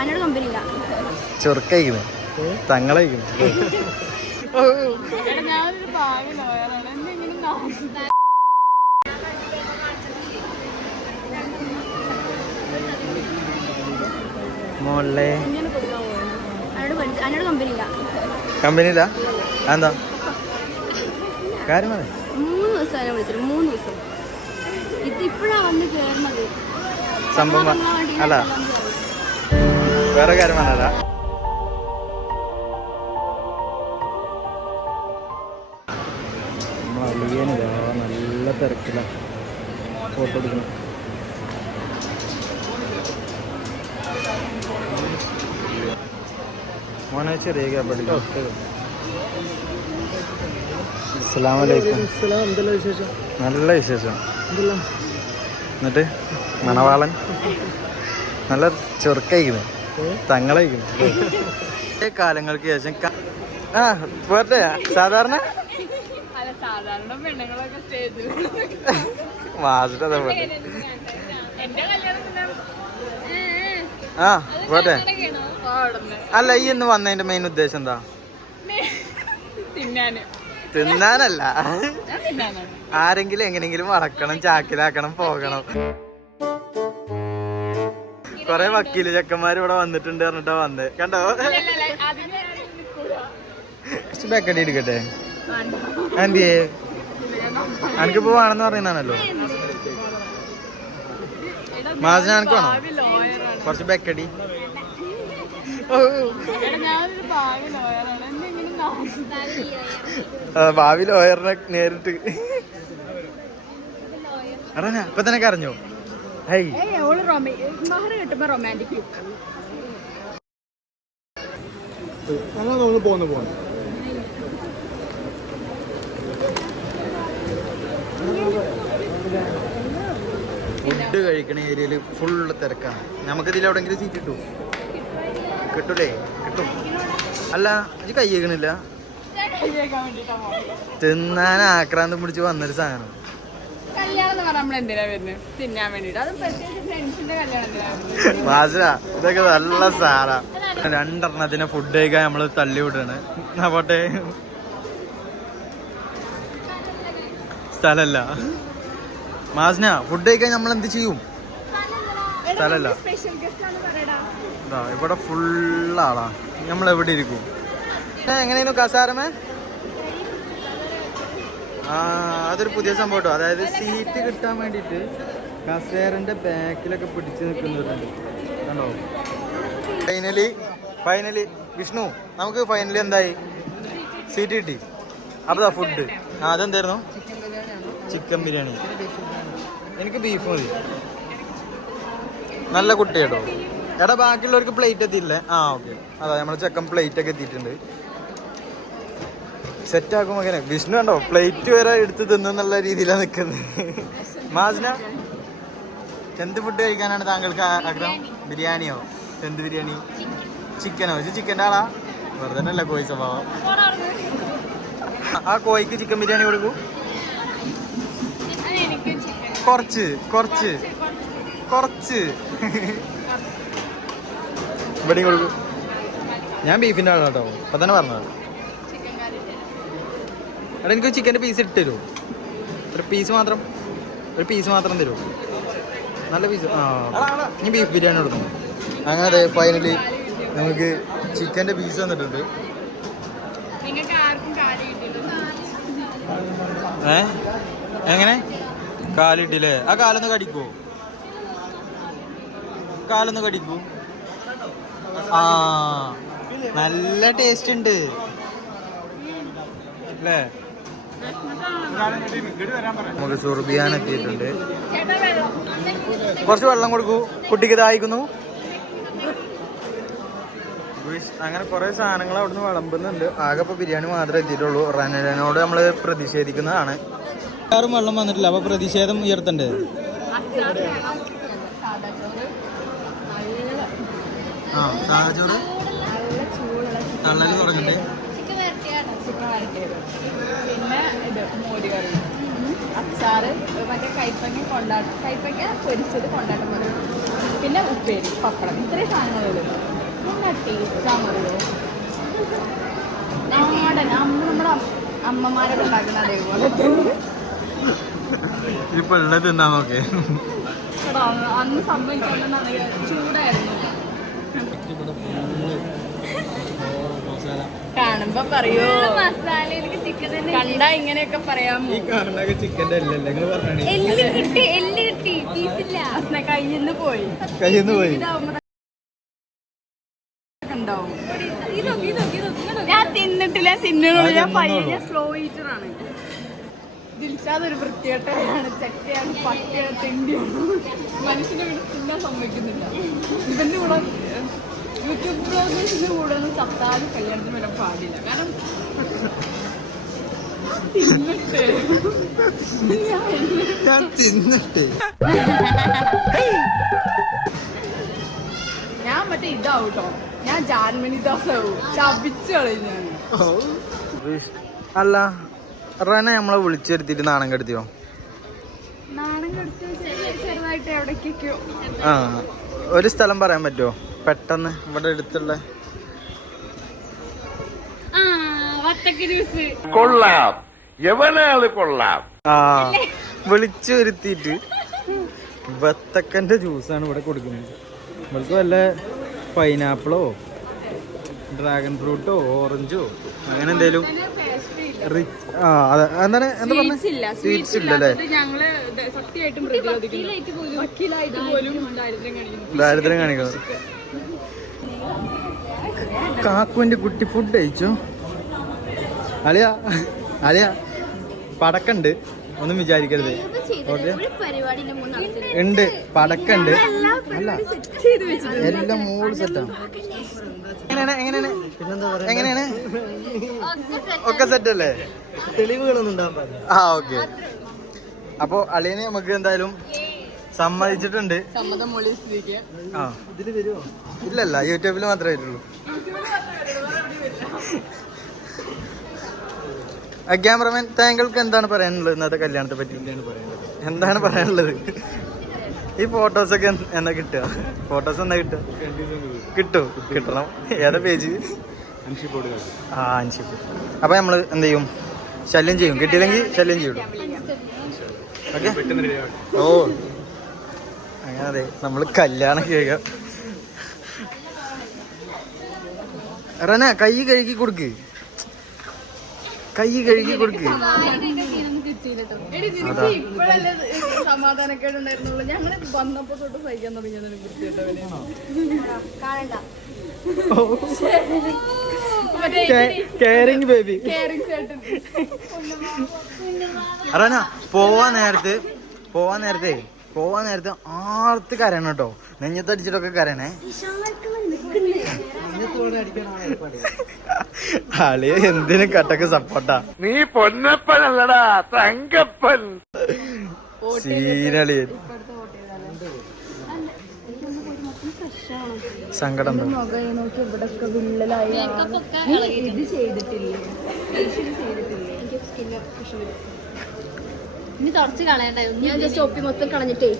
അതിനോട് കമ്പനിയില്ല. ചെറുക്കഴിക്കുന്നു തങ്ങളഴിക്കുന്നു. മോളെ അതിനോട് കമ്പനിയില്ല. കമ്പനിയില്ല എന്താ കാര്യം? 3 ദിവസം അതിനെ വിളിച്ചിട്ട് 3 ദിവസം. ഇത് ഇപ്പഴാ വന്ന് കേറുന്നത് സംഭവം. അല്ല വേറെ കാര്യം പറഞ്ഞതാ. നല്ല തിരക്കില്ല ഫോട്ടോ എടുക്കണം. മോനെ ചെറിയ ക്യാബിട്ടോ. അസ്സലാമലൈക്കും. നല്ല വിശേഷം. എന്നിട്ട് മണവാളൻ നല്ല ചെറുക്കഴിക്കുന്നു തങ്ങളഴിക്കുന്നു. കാലങ്ങൾക്ക് ശേഷം പോട്ടെ. സാധാരണ മാസിട്ടതാ പോട്ടെ. പോട്ടെ. അല്ല ഈ ഇന്ന് വന്നതിന്റെ മെയിൻ ഉദ്ദേശം എന്താ? തിന്നാനല്ല, ആരെങ്കിലും എങ്ങനെങ്കിലും വളക്കണം, ചാക്കിലാക്കണം, പോകണം. കൊറേ വക്കീല് ചെക്കന്മാർ ഇവിടെ വന്നിട്ടുണ്ട് പറഞ്ഞിട്ടാ വന്നേ. കണ്ടോ? ബേക്കടി എടുക്കട്ടെ. എന്തിയേ എനിക്കിപ്പോ വേണമെന്ന് പറയുന്നതാണല്ലോ. മാസിന എനിക്ക് വേണോ കുറച്ച് ബേക്കടി? ഭാവി ലോയറിനെ നേരിട്ട് അറിഞ്ഞ ഇപ്പൊ തന്നെ കരഞ്ഞോ? ഫുഡ് കഴിക്കണ ഏരിയയില് ഫുള്ള് തിരക്കാണ്. നമുക്കിതിൽ എവിടെങ്കിലും സീറ്റ് കിട്ടൂ? കിട്ടൂലേ? കിട്ടും. അല്ല ഇത് കൈ കേൾക്കണില്ല. തിന്നാൻ ആക്രാന്തം പിടിച്ച് വന്നൊരു സാധനം. ഇതൊക്കെ നല്ല സാറാ. 2 എണ്ണത്തിന് ഫുഡ് കഴിക്കാൻ നമ്മള് തള്ളി വിടാണ്. പോട്ടെ, സ്ഥലല്ല. മാസ്ന ഫുഡ് കഴിക്കാൻ നമ്മൾ എന്ത് ചെയ്യും? സ്ഥലല്ല. ഇവിടെ ഫുള്ളാളാ. നമ്മൾ എവിടെ ഇരിക്കും? എങ്ങനെയായിരുന്നു കസാരമേ? അതൊരു പുതിയ സംഭവം കേട്ടോ. അതായത് സീറ്റ് കിട്ടാൻ വേണ്ടിയിട്ട് കസേരന്റെ ബാക്കിലൊക്കെ പിടിച്ച് നിൽക്കുന്നുണ്ട്. കണ്ടോ? ഫൈനലി വിഷ്ണു നമുക്ക് ഫൈനലി എന്തായി? സീറ്റ് കിട്ടി. അപ്പതാ ഫുഡ്. അതെന്തായിരുന്നു? ചിക്കൻ ബിരിയാണി. എനിക്ക് ബീഫ് മതി. നല്ല കുട്ടി കേട്ടോ. എടാ ബാക്കിയുള്ളവർക്ക് പ്ലേറ്റ് എത്തിയില്ലേ? ഓക്കെ. അതാ നമ്മളെ ചെക്കൻ പ്ലേറ്റ് ഒക്കെ എത്തിയിട്ടുണ്ട്. സെറ്റ് ആക്കും മകനെ. വിഷ്ണു കണ്ടോ പ്ലേറ്റ് വരെ എടുത്ത് തിന്നുള്ള രീതിയിലാണ് നിൽക്കുന്നത്. മാസ്ന എന്ത് ഫുഡ് കഴിക്കാനാണ് താങ്കൾക്ക് ആഗ്രഹം? ബിരിയാണിയോ? എന്ത് ബിരിയാണി? ചിക്കനോ? ഇത് ചിക്കൻ്റെ ആളാ? വെറുതെ അല്ല കോഴി സ്വഭാവം. ആ കോഴിക്ക് ചിക്കൻ ബിരിയാണി കൊടുക്കൂ. കുറച്ച് ഇവിടെ കൊടുക്കൂ. ഞാൻ ബീഫിൻ്റെ ആളാണ് കേട്ടോ. അപ്പം തന്നെ പറഞ്ഞത്. എടാ എനിക്ക് ചിക്കൻ്റെ പീസ് ഇട്ട് തരുമോ? ഒരു പീസ് മാത്രം തരുമോ? നല്ല പീസ്. ഇനി ബീഫ് ബിരിയാണി കൊടുക്കണം. അങ്ങനെ അതെ ഫൈനലി നമുക്ക് ചിക്കൻ്റെ പീസ് വന്നിട്ടുണ്ട്. എങ്ങനെ കാലിട്ടില്ലേ? ആ കാലൊന്ന് കടിക്കൂ. നല്ല ടേസ്റ്റ് ഉണ്ട് അല്ലേ? നമുക്ക് സുർബിയാൻ എത്തിയിട്ടുണ്ട്. കുറച്ച് വെള്ളം കൊടുക്കൂ. കുട്ടിക്ക് ഇതായിരിക്കുന്നു. അങ്ങനെ കുറെ സാധനങ്ങൾ അവിടുന്ന് വിളമ്പുന്നുണ്ട്. ആകെ ഇപ്പൊ ബിരിയാണി മാത്രമേ എത്തിയിട്ടുള്ളൂ. റനോട് നമ്മൾ പ്രതിഷേധിക്കുന്നതാണ്. ആരും വെള്ളം വന്നിട്ടില്ല. അപ്പൊ പ്രതിഷേധം ഉയർത്തണ്ടേ? സാഹചര്യം തള്ളല് തുടങ്ങണ്ടേ? അച്ചാറ്, മറ്റേ കൈപ്പങ്ങ പൊരിച്ചത് കൊണ്ടാട്ടം പോലെ, പിന്നെ ഉപ്പേരി, പപ്പടം, ഇത്രയും സാധനങ്ങളുള്ളൂ. നല്ല ടേസ്റ്റാണെന്നറിയോ. നാടൻ നമ്മുടെ അമ്മമാരൊക്കെ ഉണ്ടാക്കുന്ന അതേപോലെ ഇപ്പൊ ഉള്ളത് എന്താ നോക്കേ. അന്ന് സംഭവിച്ചോണ്ടെന്നാണെങ്കിൽ ചൂടായിരുന്നു. കാണുമ്പോ പറയോ മസാല എനിക്ക് ചിക്കൻ തന്നെ കണ്ടാ ഇങ്ങനെയൊക്കെ പറയാമോ. ഈ കാണുന്നൊക്കെ ചിക്കൻ്റെ അല്ലല്ലേ നിങ്ങൾ പറഞ്ഞേ. എല്ല് കിട്ടി പീസില്ല. കയ്യിന്ന് പോയി കയ്യിന്ന് പോയി. ഉണ്ടാവും. ഇതൊക്കെ ഞാൻ തിന്നിട്ടില്ല, തിന്നുള്ളൂ. ഞാൻ പയ്യെ സ്ലോ ഈറ്റർ ആണ്. ദിൽഷാദ് ഒരു വൃത്തികെട്ടയാണ്, ചെറ്റയാണ്, പട്ടിയാണ്, തെണ്ടിയാണ്. മനുഷ്യനെ വീട് തിന്നാൻ സമ്മതിക്കുന്നില്ല. ഇവന്റെ കൂടെ യൂട്യൂബ് ബ്ലോഗേഴ്സിന്റെ കൂടെ ഒന്നും ചത്താലും കല്യാണത്തിന് വരാൻ പാടില്ല. കാരണം ഞാൻ തിന്നിട്ടേ. ഞാൻ മറ്റേ ഇതാവും കേട്ടോ, ഞാൻ ജാൻമണി ദാസാവും. ശപിച്ചു കളയും. അല്ല റന നമ്മളെ വിളിച്ചെടുത്തിട്ട് നാണം കെടുത്തിയോ? നാണം കെടുത്ത് ചെറുതായിട്ട് എവിടേക്കോ. ആ, ഒരു സ്ഥലം പറയാൻ പറ്റുമോ പെട്ടെന്ന് ഇവിടെ അടുത്തുള്ള? കൊള്ളാം, എവനാള് കൊള്ളാം. ആ, വിളിച്ചു വരുത്തിയിട്ട് വത്തക്കന്റെ ജ്യൂസാണ് ഇവിടെ കൊടുക്കുന്നത്. നമ്മൾക്ക് വല്ല പൈനാപ്പിളോ ഡ്രാഗൺ ഫ്രൂട്ടോ ഓറഞ്ചോ അങ്ങനെ എന്തേലും റിച്ച്. ആ അതെ, എന്താണ് എന്താ പറഞ്ഞ സ്വീറ്റ്സ് ഇല്ലല്ലേ? ഞങ്ങള് സത്യമായിട്ടും വക്കീലായിട്ട് പോലും ദാരിദ്ര്യം കാണിക്കണം. കാക്കുവിന്റെ കുട്ടി ഫുഡ് കഴിച്ചോ? അളിയ അളിയ പടക്കണ്ട്, ഒന്നും വിചാരിക്കരുത്. ഓക്കെ ഉണ്ട്, പടക്കണ്ട്. അല്ല എല്ലാം മോള് സെറ്റാണ്. എങ്ങനെയാണ് എങ്ങനെയാണ് ഒക്കെ സെറ്റ് അല്ലേ? തെളിവുകളൊന്നും ഉണ്ടാകാൻ പാടില്ല. ആ ഓക്കെ. അപ്പൊ അളിയന് നമുക്ക് എന്തായാലും സമ്മതിച്ചിട്ടുണ്ട്. ആ ഇതില് വരുമോ? ഇല്ലല്ല, യൂട്യൂബിൽ മാത്രമേ വരുള്ളൂ. ക്യാമറമാൻ, താങ്കൾക്ക് എന്താണ് പറയാനുള്ളത് ഇന്നത്തെ കല്യാണത്തെ പറ്റി? എന്താണ് പറയാനുള്ളത്? ഈ ഫോട്ടോസൊക്കെ എന്നാ കിട്ടുക? ഫോട്ടോസ് എന്നാ കിട്ടുക? കിട്ടണം. ഏതാ പേജ്? ആ, അൻഷിപ്പ്. അപ്പൊ നമ്മള് എന്ത് ചെയ്യും? ശല്യം ചെയ്യും. കിട്ടിയില്ലെങ്കിൽ ശല്യം ചെയ്യും. ഓക്കെ. ഓ അങ്ങനെ അതെ, നമ്മള് കല്യാണം കേൾക്കാം. റന കൈ കഴുകി കൊടുക്ക്. സമാധാനക്കേട് ഉണ്ടായിരുന്നുള്ളൂ. ഞങ്ങള് വന്നപ്പോ തൊട്ട് സഹിക്കാൻ തുടങ്ങിയത് കെയറിംഗ് ബേബി. റന പോവാൻ നേരത്തെ ആർത്ത് കരയണം കേട്ടോ. നെഞ്ഞത്തടിച്ചിട്ടൊക്കെ കരയണേ. ആളിയ എന്തിനും കട്ടക്ക് സപ്പോർട്ടാ. നീ പൊന്നപ്പനല്ലടാ, തങ്കപ്പൻ. സീനളിയൻ സങ്കടം. നോക്കി ഇവിടൊക്കെ വിള്ളലായി. ഇത് ചെയ്തിട്ടില്ലേ? ഇനി തുടച്ച് കളയണ്ടായിരുന്നു. ഞാൻ ജസ്റ്റ് ഒപ്പി മൊത്തം കളഞ്ഞിട്ടേ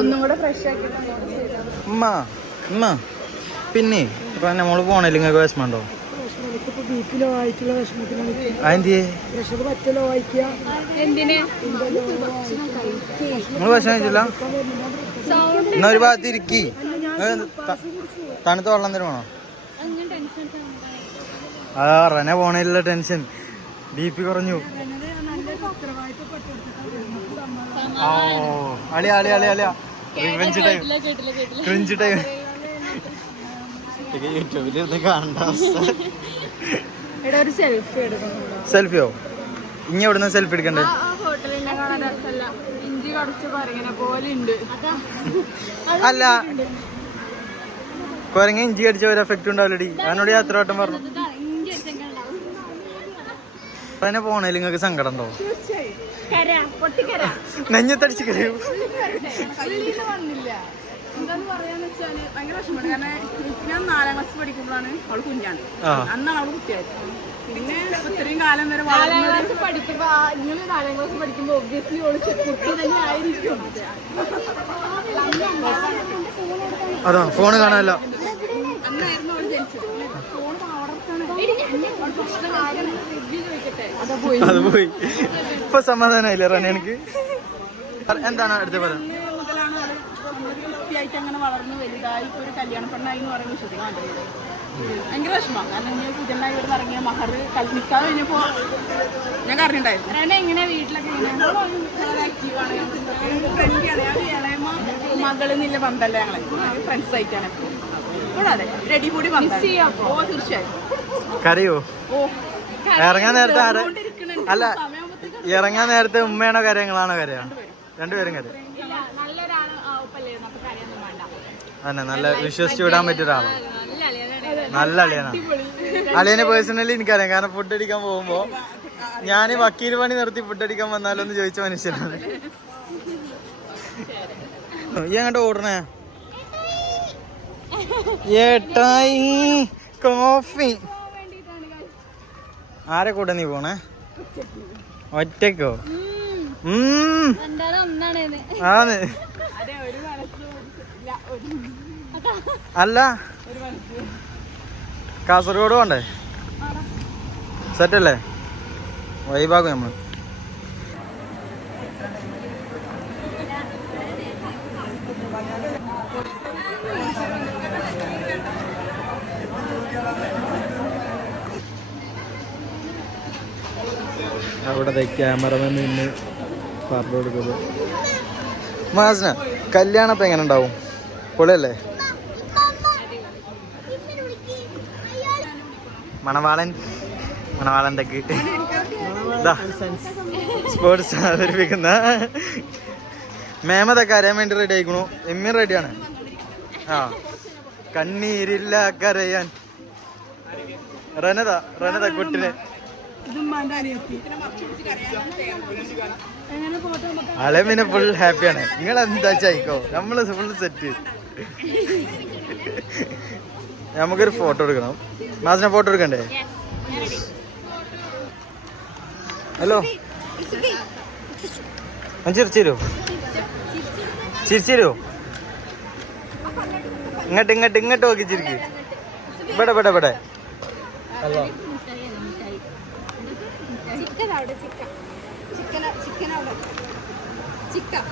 ഒന്നും കൂടെ ഫ്രഷ് ആക്കി. ഉമ്മ പിന്നെ നമ്മള് പോണേല് നിങ്ങൾക്ക് വിഷമമുണ്ടോ? അതെന്തിയെ നിങ്ങൾ ഭക്ഷണം കഴിച്ചില്ല? എന്നാ ഒരു ഭാഗത്ത് ഇരിക്കി. തണുത്ത വെള്ളം തരുവാണോ? ആ, റന പോണേലുള്ള ടെൻഷൻ. BP കുറഞ്ഞു. അളിയ റിവെഞ്ച് ടൈം, ക്രിഞ്ച് ടൈം. യൂട്യൂബിലിരുന്ന് കാണണ്ട അവസ്ഥ. സെൽഫിയോ? ഇനി എവിടുന്ന സെൽഫി എടുക്കണ്ടേ? അല്ല, കൊരങ്ങ ഇഞ്ചി കടിച്ച ഒരു എഫക്ട് ഉണ്ടാവില്ലടി. അതിനോട് യാത്ര വട്ടം പറഞ്ഞു. അതിനെ പോണേല് നിങ്ങൾക്ക് സങ്കടം ഉണ്ടോ? നെഞ്ഞത്തടിച്ച് കരയും. എന്താന്ന് പറയാന്ന് വെച്ചാല് ഭയങ്കര വിഷമമാണ്. കാരണം ഞാൻ 4ാം ക്ലാസ് പഠിക്കുമ്പോഴാണ് അവള് കുഞ്ഞാണ്, അന്നാണ് അവള് കുട്ടിയായത്. പിന്നെ ഇത്രയും കാലം വരെ 4ാം ക്ലാസ് പഠിക്കുമ്പോ നിങ്ങൾ 4ാം ക്ലാസ് പഠിക്കുമ്പോ ഒബ്വിയസ്ലി കുട്ടി തന്നെ ആയിരിക്കും. അതാ ഫോണ് കാണാനല്ലോ. അന്നായിരുന്നു അവള് ജനിച്ചത്. ഫോൺ അത് പോയി. ഇപ്പൊ സമാധാനായില്ലേ റന? എനിക്ക് എന്താണ് അടുത്ത പറയാം? മുതലാണ് അവള് കുട്ടിയായിട്ട് അങ്ങനെ വളർന്ന് വലുതായി ഇപ്പൊ ഒരു കല്യാണ പെണ്ണായി എന്ന് പറയുന്നത് വിശ്വസിക്കാൻ പറ്റില്ല. ഭയങ്കര വിഷമം. കാരണം ഇനി പുതിയനായി ഇവിടെ ഇറങ്ങിയ മഹർ നിൽക്കാതെ കഴിഞ്ഞപ്പോ ഞാൻ പറഞ്ഞിട്ടുണ്ടായിരുന്നു. എങ്ങനെ വീട്ടിലൊക്കെ ആക്റ്റീവാണ്, ഫ്രണ്ട്ലിയാണ്. ഞാൻ ഇളയമ്മ മകള് എന്നുള്ള ബന്ധമല്ല, ഞങ്ങളെ ഫ്രണ്ട്സ് ആയിട്ടാണ് എപ്പോഴും. കൂടാതെ റെഡി കൂടി വന്നു. ഓ തീർച്ചയായും. കരയോ? ഓ ഇറങ്ങാൻ നേരത്തെ അല്ല, ഇറങ്ങാൻ നേരത്തെ ഉമ്മയാണോ കരയങ്ങളാണോ കരയാ? രണ്ടുപേരും കരയും. അതെ, നല്ല വിശ്വസിച്ച് വിടാൻ പറ്റിയ ഒരാളാണ്. നല്ല അളിയനാണ്. അളിയനെ പേഴ്സണലി എനിക്കറിയാം. കാരണം ഫുഡ് അടിക്കാൻ പോകുമ്പോ ഞാൻ വക്കീൽ പണി നിർത്തി ഫുഡ് അടിക്കാൻ വന്നാലോ എന്ന് ചോദിച്ച മനുഷ്യനാണ്. ഈ അങ്ങോട്ട് ഓടണേ ഏട്ടായി കോഫി. ആരെ കൂടെ നീ പോണേ? ഒറ്റക്കോ? ആന്ന്. അല്ല കാസർഗോഡ് പോണ്ടേ? സെറ്റല്ലേ? വൈബാക്കും നമ്മള്. അവിടെ ക്യാമറമാൻ നിന്ന് പറഞ്ഞു കൊടുക്കുന്നത്. മാസ്ന, കല്യാണം ഇപ്പം എങ്ങനെ ഉണ്ടാവും? പൊളിയല്ലേ? മണവാളൻ്റെ സ്പോർട്സ് അവതരിപ്പിക്കുന്ന മേമതൊക്കെ അറിയാൻ വേണ്ടി റെഡി ആയിക്കണു. എമ്മീൻ റെഡിയാണ്. ആ, കണ്ണീരില്ല കരയാൻ. റനത കുട്ടിനെ ആളെ പിന്നെ ഫുൾ ഹാപ്പിയാണ്. നിങ്ങൾ എന്താ ചായിക്കോ, നമ്മള് ഫുൾ സെറ്റ്. നമുക്കൊരു ഫോട്ടോ എടുക്കണം. മാസിനെ ഫോട്ടോ എടുക്കണ്ടേ? ഹലോ, ചിരിച്ചിരോ? ചിരിച്ചിരോ? ഇങ്ങോട്ട് നോക്കി ചിരിക്ക്. ഇവിടെ. Hello,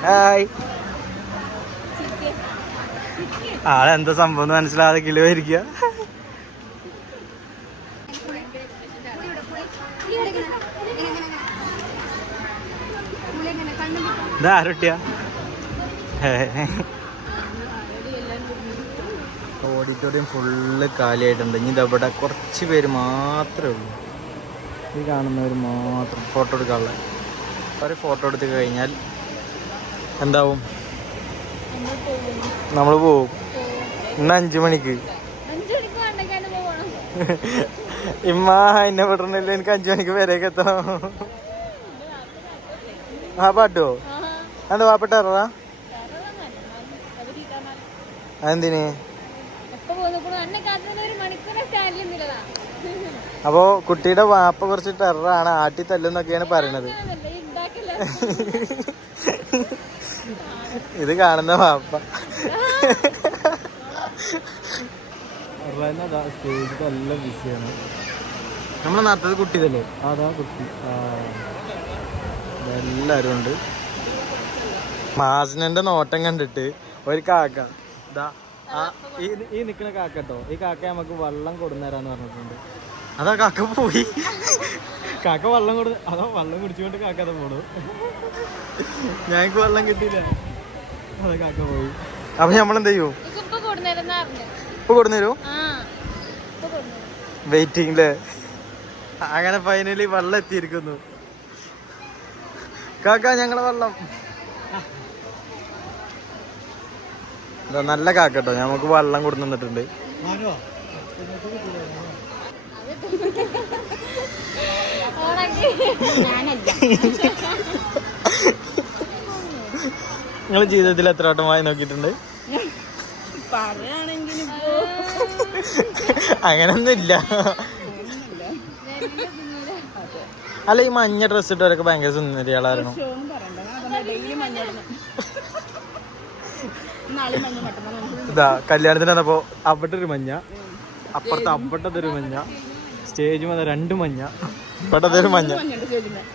hi. ആളെന്താ സംഭവം മനസ്സിലാതെ കിലോ ഇരിക്കുക. ഇതാരൊട്ടിയാ? ഓഡിറ്റോറിയം ഫുള്ള് കാലിയായിട്ടുണ്ട്. ഇനി ഇതവിടെ കുറച്ച് പേര് മാത്രമേ ഉള്ളൂ. ഈ കാണുന്നവർ മാത്രം ഫോട്ടോ എടുക്കാനുള്ള. ഒരു ഫോട്ടോ എടുത്ത് കഴിഞ്ഞാൽ എന്താവും? നമ്മൾ പോവും. ഇന്ന് 5 മണിക്ക്. ഇമ്മ എന്നെ വിടണില്ല, എനിക്ക് 5 മണിക്ക് വരേക്ക് എത്തണം. ആ പാട്ടോ? എന്താ വാപ്പിട്ടാറാ? അതെന്തിന്? അപ്പോ കുട്ടിയുടെ വാപ്പ കുറച്ച് ടെററാണ്, ആട്ടി തല്ലുന്നൊക്കെയാണ് പറയണത്. ഇത് കാണുന്ന വാപ്പ സ്റ്റേജ് നല്ല ബിസിയാണ്. നമ്മൾ നടത്തത് കുട്ടി ഇതല്ലേ? അതാ കുട്ടി. എല്ലാരും ഉണ്ട്. മാസിനന്റെ നോട്ടം കണ്ടിട്ട് ഒരു കാക്ക ഈ നിക്കണ കാക്കട്ടോ, ഈ കാക്ക നമുക്ക് വെള്ളം കൊടുന്നേരാന്ന് പറഞ്ഞിട്ടുണ്ട്. അതാ കാക്ക പോയി. കാക്ക വെള്ളം അതോ വെള്ളം കുടിച്ചുകൊണ്ട് കാക്ക അതാ പോണു. ഞങ്ങക്ക് വെള്ളം കിട്ടിയില്ല, അതാ കാക്ക പോയി. അപ്പൊ നമ്മളെന്ത് ചെയ്യൂ? ഇപ്പൊ കൊടുന്നേരൂ? വെയിറ്റിംഗില്. അങ്ങനെ ഫൈനലി വെള്ളം എത്തിയിരിക്കുന്നു. കാക്ക ഞങ്ങളെ വെള്ളം. നല്ല കാക്കട്ടോ, നമുക്ക് വെള്ളം കൊടുത്തു തന്നിട്ടുണ്ട്. നിങ്ങൾ ജീവിതത്തിൽ എത്ര വട്ടം വായി നോക്കിയിട്ടുണ്ട്? പറയുകയാണെങ്കിൽ അങ്ങനൊന്നും ഇല്ല. അല്ല ഈ മഞ്ഞ ഡ്രസ് ഇട്ടവരൊക്കെ ഭയങ്കര സുന്ദരികളായിരുന്നു. ഇതാ കല്യാണത്തിന് വന്നപ്പോ അവിടെ ഒരു മഞ്ഞ, അപ്പുറത്ത് അവിടത്തൊരു മഞ്ഞ, സ്റ്റേജ് വന്ന 2 മഞ്ഞ, ഇപ്പട്ടത്തൊരു മഞ്ഞ,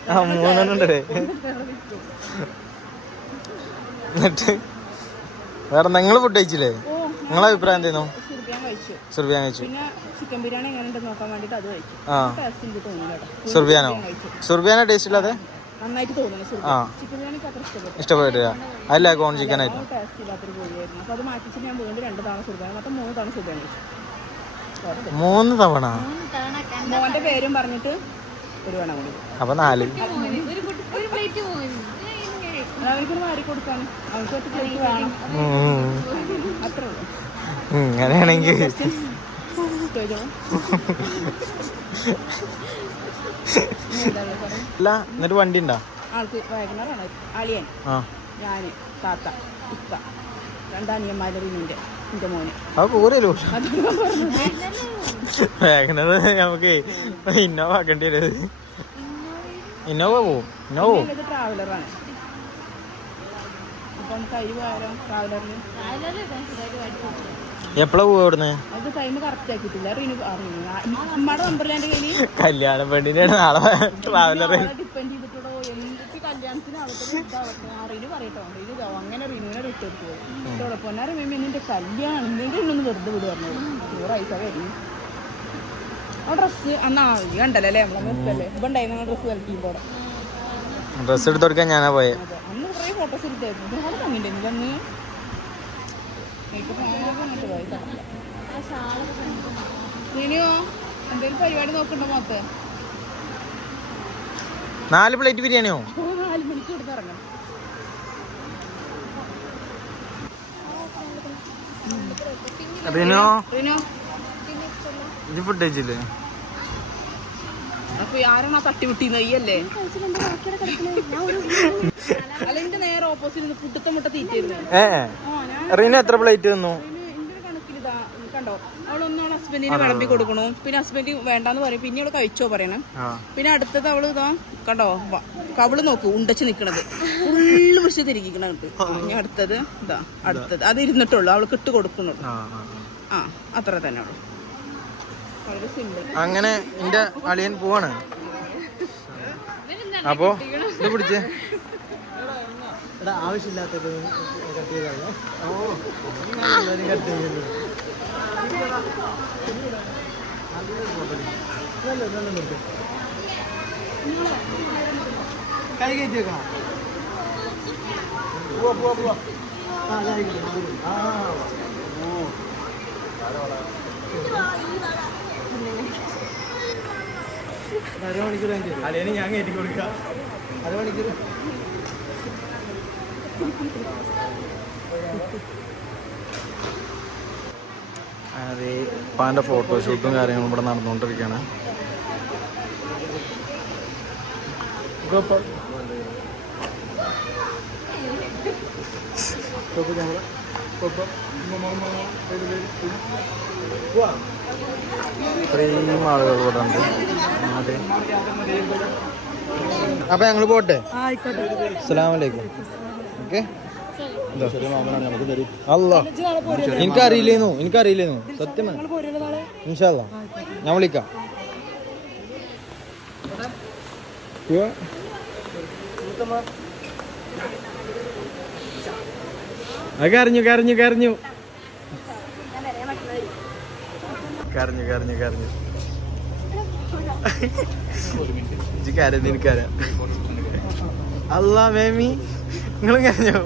3 ഉണ്ടേ. എന്നിട്ട് വേറെ നിങ്ങൾ ഫുഡ് കഴിച്ചില്ലേ? നിങ്ങളെ അഭിപ്രായം എന്തായിരുന്നു? സുർബിയാൻ കഴിച്ചു. സുർബിയാനോ? സുർബിയാനോ ടേസ്റ്റ് ഇല്ലാതെ ആ ഇഷ്ടപ്പെട്ടില്ല. അല്ല കോൺ ചിക്കൻ ആയിരുന്നു. മൂന്ന് തവണ മോന്റെ പേരും പറഞ്ഞിട്ട് ഒരു വേണം കൂടി. അപ്പൊ 4. അവനക്കൊരു മാറി കൊടുക്കാൻ അവർക്ക് ഒറ്റ പ്ലേറ്റ് വേണം. അത്രേ ഉള്ളൂ. അങ്ങനെയാണെങ്കിൽ അല്ല എന്നിട്ട് വണ്ടി ഉണ്ടോ? ആൾക്ക് വാഗനറാണ്. അളിയൻ, ഞാന്, താത്ത, ഇക്ക, 2 അനിയന്മാരുടെ റിനുവിന്റെ എന്റെ മോന്. അത് പോരല്ലോ വാഗനർ. നമുക്ക് ഇന്നോവ ആക്കേണ്ടി വരും. ഇന്നോവ പോവും. ഇന്നോവ ട്രാവലറാണ്. അപ്പം കൈ പോയാലോ ട്രാവലറിന്? എപ്പഴാ പോവാ ഇവിടുന്ന്? അത് ടൈം കറക്റ്റ് ആക്കിയിട്ടില്ല. അമ്മയുടെ നമ്പറിൽ എന്റെ കയ്യിൽ കല്യാണ പെണ്ണിന്റെ നാളെ ട്രാവലർ ഡിപ്പെൻഡ് ചെയ്തിട്ടുണ്ടോ എന്തൊക്കെ കല്യാണത്തിന് റിനു പറയട്ടോ. റിനു അങ്ങനെ റിനുവിനെ റിട്ടേൺ പോകും. പൊന്നാര നിന്റെ കല്യാണം എന്തെങ്കിലും ഒന്ന് വെറുതെ വിട് പറഞ്ഞു. 100 പൈസ കഴിഞ്ഞു. ആ ഡ്രസ്സ് അന്നാ കണ്ടല്ലേ അല്ലേ? നമ്മളെ നിർത്തല്ലേ ഇപ്പൊ ഉണ്ടായിരുന്നു ഡ്രസ്സ് കളിക്കുമ്പോൾ. ഡ്രസ് എടുത്ത് കൊടുക്കാൻ ഞാനാ പോയെ. അന്ന് കുറേ ഫോട്ടോസ് എടുത്തായിരുന്നു. ഒരുപാട് തന്നിട്ടുണ്ടെങ്കിൽ അന്ന് റിനിയോ എന്തെങ്കിലും പരിപാടി നോക്കണ്ടോ മോത്ത്? 4 പ്ലേറ്റ് ബിരിയാണിയോ? 4 മണിക്ക് ഇവിടുന്ന് ഇറങ്ങണം. റിനോ റിനോ ഇത് ഫുഡ് കഴിച്ചില്ലേ? അപ്പൊ ആരാണ് ആ തട്ടിവിട്ടി നെയ്യല്ലേ? അല്ല എന്റെ നേരെ ഓപ്പോസിറ്റ് പുട്ടത്തെ മുട്ട തീറ്റായിരുന്നു. റീന എത്ര പ്ലേറ്റ് തന്നു? എന്റെ കണക്കിലിതാ കണ്ടോ, അവളൊന്നും ഹസ്ബൻഡിന് വിളമ്പി കൊടുക്കണു. പിന്നെ ഹസ്ബൻഡ് വേണ്ടാന്ന് പറയും. പിന്നെ അവള് കഴിച്ചോ പറയണം. പിന്നെ അടുത്തത് അവള് ഇതാ കണ്ടോ കവള് നോക്കൂ ഉണ്ടച്ച് നിക്കണത് ഫുള്ള് വിഷ തിരിക്കണത്. ഇനി അടുത്തത് ഇതാ അടുത്തത് അത് ഇരുന്നിട്ടുള്ളൂ. അവൾക്ക് ഇട്ട് കൊടുക്കുന്നുള്ളൂ. ആ അത്ര തന്നെ ഉള്ളു. വളരെ സിമ്പിൾ. അങ്ങനെ എന്റെ അളിയൻ പോവാണ്. അപ്പോ ഇത് പിടിച്ചേ. ആവശ്യമില്ലാത്തത് കൈ കയറ്റി വെക്കണം. പോവാ അരമണിക്കൂർ അളിയന് ഞാൻ കയറ്റി കൊടുക്കാം. അരമണിക്കൂർ അതെ. ഇപ്പാൻ്റെ ഫോട്ടോഷൂട്ടും കാര്യങ്ങളും ഇവിടെ നടന്നുകൊണ്ടിരിക്കുകയാണ്. ഇത്രയും ആളുകൾ ഇവിടെ ഉണ്ട്. അതെ. അപ്പൊ ഞങ്ങള് പോട്ടെ. അസ്സലാമലൈക്കും. ഓക്കെ. അല്ലാ എനിക്കറിയില്ലേന്നു സത്യം. ഇൻഷാ അല്ലാ ഞാൻ വിളിക്കാം. കരഞ്ഞു എനിക്കറിയാം. അല്ലാ മേമി നിങ്ങളും കരഞ്ഞോ?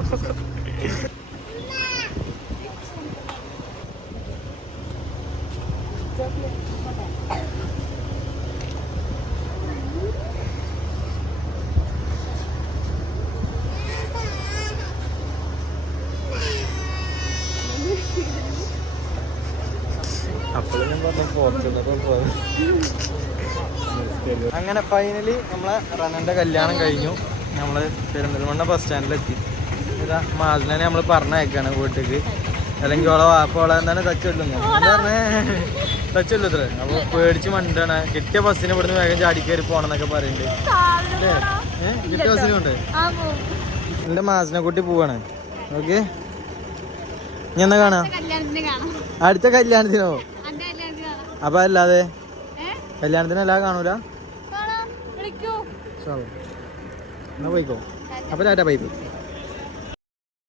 അങ്ങനെ ഫൈനലി നമ്മളെ റനന്റെ കല്യാണം കഴിഞ്ഞു. നമ്മള് പെരിന്തൽമണ്ണ ബസ് സ്റ്റാൻഡിലെത്തി. ഇതാ മാസിനെ നമ്മൾ പറഞ്ഞയക്കാണ് വീട്ടിലേക്ക്. അല്ലെങ്കിൽ ഓളെ വാപ്പോളെ എന്താണ് തച്ചൊല്ലുന്നു തച്ചൊല്ലു അത്ര. അപ്പൊ പേടിച്ച് മണ്ടാണ്. കിട്ടിയ ബസ്സിന് ഇവിടുന്ന് വേഗം ചാടി കയറി പോണെന്നൊക്കെ പറയുന്നുണ്ട്. അല്ലേ കിട്ടിയ ബസ്സിന് കൊണ്ട് എന്റെ മാസിനെ കുട്ടി പോവാണ്. ഓക്കെ ഇനി എന്നാ കാണാ? അടുത്ത കല്യാണത്തിനോ? അപ്പൊ അല്ലാതെ കല്യാണത്തിനല്ലാതെ കാണൂല? എന്നാ പോയിക്കോ. അപ്പൊ ടാറ്റാ ബൈ ബൈ.